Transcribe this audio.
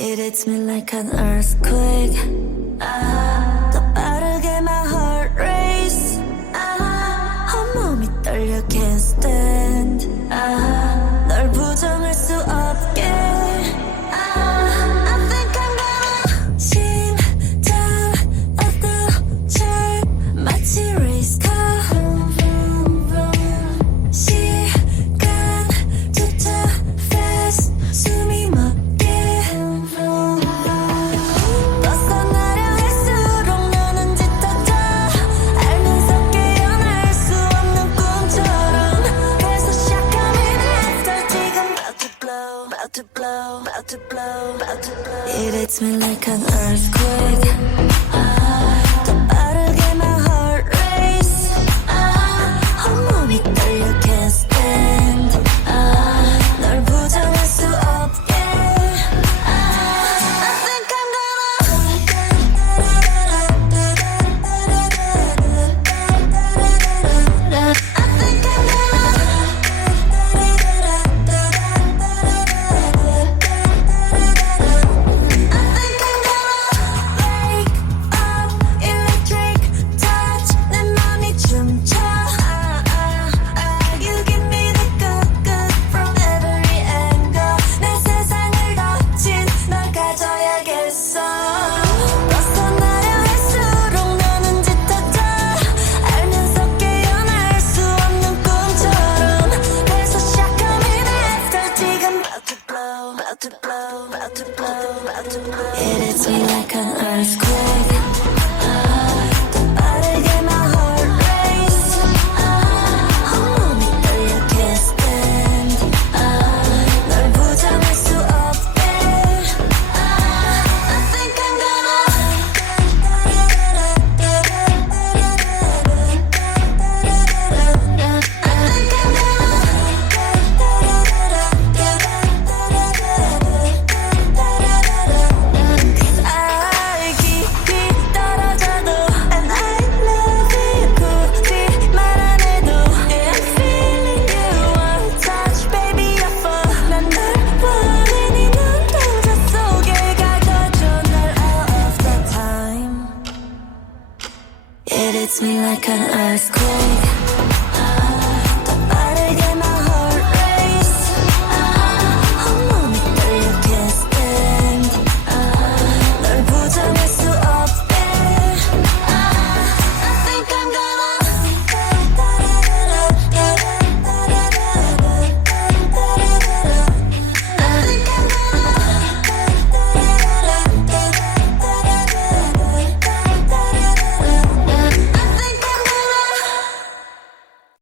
It hits me like an earthquake. 더 빠르게 my heart race. 온몸이 떨려 can't stand. 널 부정할 수 없게. I think I'm gonna 심장 어떠절 마치 race car. 시간조차 fast 숨이 멎게. 벗어나려 할수록 너는 짙어져. 알면서 깨어날 수 없는 꿈처럼. 그래서 시작함이 after 지금 about to blow, about to blow, about to blow, about to blow. It hits me like an earthquake. 더 빠르게 my heart race. 온몸이 떨려 can't stand. 널 부정할 수 없게. I think I'm wake up, electric touch. 내 맘이 춤춰. You give me the good from every angle. 내 세상을 덮친 널 가져야겠어. 벗어나려 할수록 너는 짙어져. 알면서 깨어날 수 없는 꿈처럼. 그래서 시작함이 after 지금 about to blow, about to blow, about to blow, about to blow. It hits me like an earthquake.